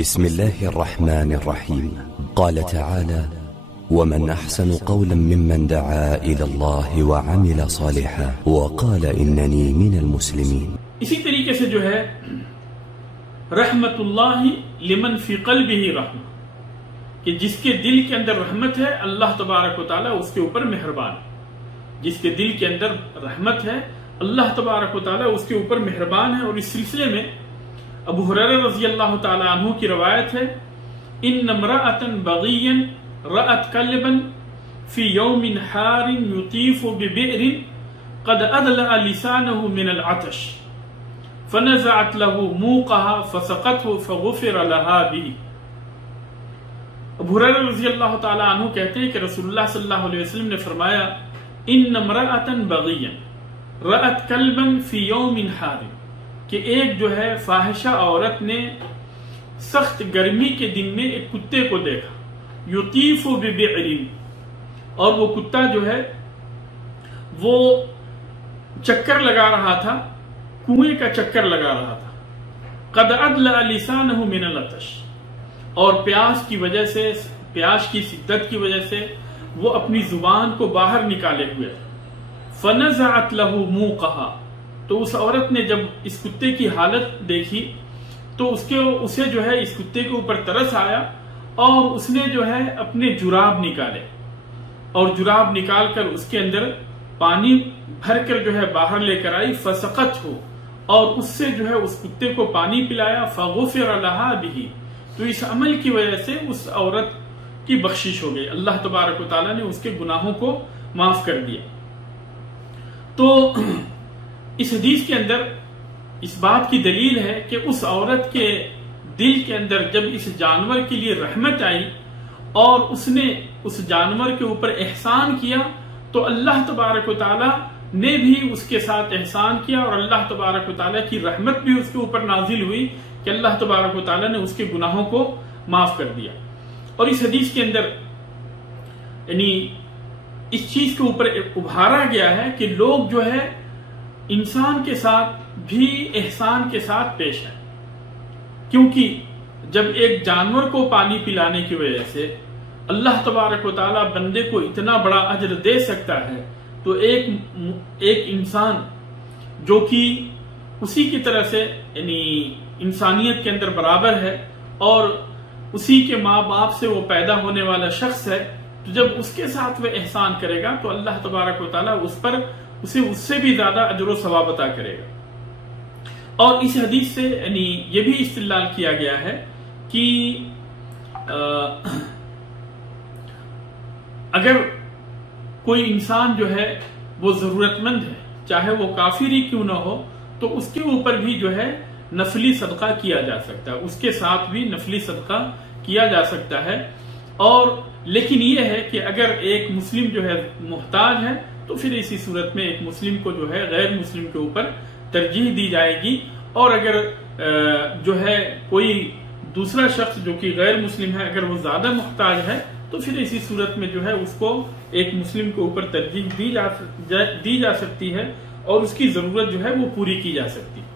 بسم الله الرحمن الرحيم. قال تعالى: ومن أحسن قولا ممن دعا إلى الله وعمل صالحا وقال إنني من المسلمين. اسی طریقے سے جو ہے رحمت اللہ لمن فی قلبہ رحمہ، کہ جس کے دل کے اندر رحمت ہے اللہ تبارک و تعالیٰ اس کے اوپر مہربان ہے. جس کے دل کے اندر رحمت ہے اللہ تبارک و تعالیٰ اس کے اوپر مہربان ہے. اور اس سلسلے میں ابو ہریرہ رضی اللہ تعالی عنہ کی روایت ہے: ان امرأة بغیا رأت کلبا فی یوم حار یطیف ببئر قد ادلع لسانه من العطش فنزعت له موقها فسقته فغفر لها به. ابو ہریرہ رضی اللہ تعالی عنہ کہتے ہیں کہ رسول اللہ صلی اللہ علیہ وسلم نے فرمایا: ان امرأة بغیا رأت کلبا فی یوم حار، کہ ایک جو ہے فاحشہ عورت نے سخت گرمی کے دن میں ایک کتے کو دیکھا، یطیف ببئر، اور وہ کتا جو ہے وہ چکر لگا رہا تھا، کنویں کا چکر لگا رہا تھا. قد ادلع لسانه من العطش، اور پیاس کی وجہ سے، پیاس کی شدت کی وجہ سے وہ اپنی زبان کو باہر نکالے ہوئے. فنزعت له موقها، تو اس عورت نے جب اس کتے کی حالت دیکھی تو اسے جو ہے اس کتے کے اوپر ترس آیا، اور اس نے جو ہے اپنے جراب نکالے، اور جراب نکال کر اس کے اندر پانی بھر کر جو ہے باہر لے کر آئی. فسقت ہو، اور اس سے جو ہے اس کتے کو پانی پلایا. فغفر لها به، تو اس عمل کی وجہ سے اس عورت کی بخشش ہو گئی، اللہ تبارک و تعالیٰ نے اس کے گناہوں کو معاف کر دیا. تو اس حدیث کے اندر اس بات کی دلیل ہے کہ اس عورت کے دل کے اندر جب اس جانور کے لیے رحمت آئی اور اس نے اس جانور کے اوپر احسان کیا، تو اللہ تبارک و تعالیٰ نے بھی اس کے ساتھ احسان کیا، اور اللہ تبارک و تعالیٰ کی رحمت بھی اس کے اوپر نازل ہوئی کہ اللہ تبارک و تعالیٰ نے اس کے گناہوں کو معاف کر دیا. اور اس حدیث کے اندر یعنی اس چیز کے اوپر ابھارا گیا ہے کہ لوگ جو ہے انسان کے ساتھ بھی احسان کے ساتھ پیش ہے، کیونکہ جب ایک جانور کو پانی پلانے کی وجہ سے اللہ تبارک و تعالیٰ بندے کو اتنا بڑا اجر دے سکتا ہے، تو ایک انسان جو کہ اسی کی طرح سے یعنی انسانیت کے اندر برابر ہے اور اسی کے ماں باپ سے وہ پیدا ہونے والا شخص ہے، تو جب اس کے ساتھ وہ احسان کرے گا تو اللہ تبارک و تعالیٰ اسے اس سے بھی زیادہ اجر و ثواب عطا کرے گا. اور اس حدیث سے یعنی یہ بھی استدلال کیا گیا ہے کہ اگر کوئی انسان جو ہے وہ ضرورت مند ہے، چاہے وہ کافر ہی کیوں نہ ہو، تو اس کے اوپر بھی جو ہے نفلی صدقہ کیا جا سکتا ہے، اس کے ساتھ بھی نفلی صدقہ کیا جا سکتا ہے. اور لیکن یہ ہے کہ اگر ایک مسلم جو ہے محتاج ہے تو پھر اسی صورت میں ایک مسلم کو جو ہے غیر مسلم کے اوپر ترجیح دی جائے گی. اور اگر جو ہے کوئی دوسرا شخص جو کہ غیر مسلم ہے اگر وہ زیادہ محتاج ہے تو پھر اسی صورت میں جو ہے اس کو ایک مسلم کے اوپر ترجیح دی جا سکتی ہے، اور اس کی ضرورت جو ہے وہ پوری کی جا سکتی ہے.